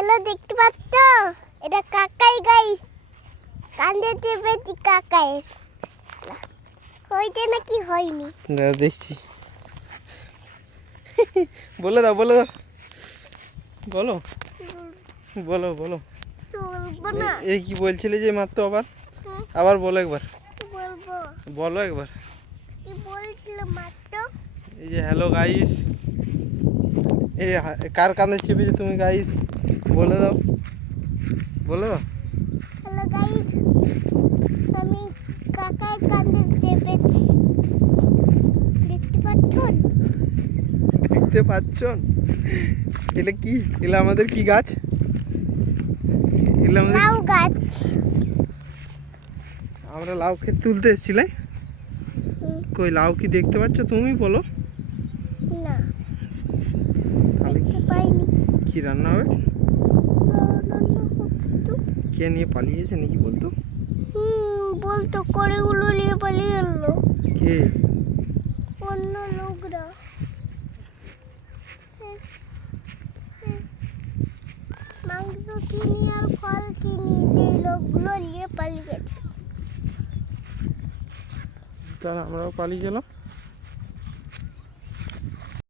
Hello, দেখতে পাচ্ছ? এটা কাকাই গাইস, কান্দে চেপেছি কাকাই। হইতে নাকি হয়নি দেখছি। বলে দাও বলো বলো বলো। বলবো না। এই কি বলছিলে যে মাত্র আবার বলো একবার। বলবো। বলো একবার। কি বলছিল মাত্র? এই যে হ্যালো গাইস, এই কার কানে চেপেছো তুমি গাইস? বলে দাও বলে দাও। হ্যালো গাইস, আমি কাকাই কান্দে চেপেছি। দেখতে পাচ্ছেন? দেখতে পাচ্ছেন? এলে কি? এলে আমাদের কি গাছ? এলে আমাদের লাউ গাছ। আমরা লাউ খেতে তুলতে এসেছিলে। কই লাউ কি দেখতে পাচ্ছ তুমি? বলো। না, তাহলে দেখতে পাইনি। কি রান্না হবে? কে নিয়ে পালিয়েছে নাকি বলতো? বলতো কড়িগুলো নিয়ে পালিয়ে এলো। কে? অন্য লোকরা। মাংস কিনি আর ফল কিনি, এই লোকগুলো নিয়ে পালিয়ে গেছে। তাহলে আমরাও পালিয়ে গেলাম।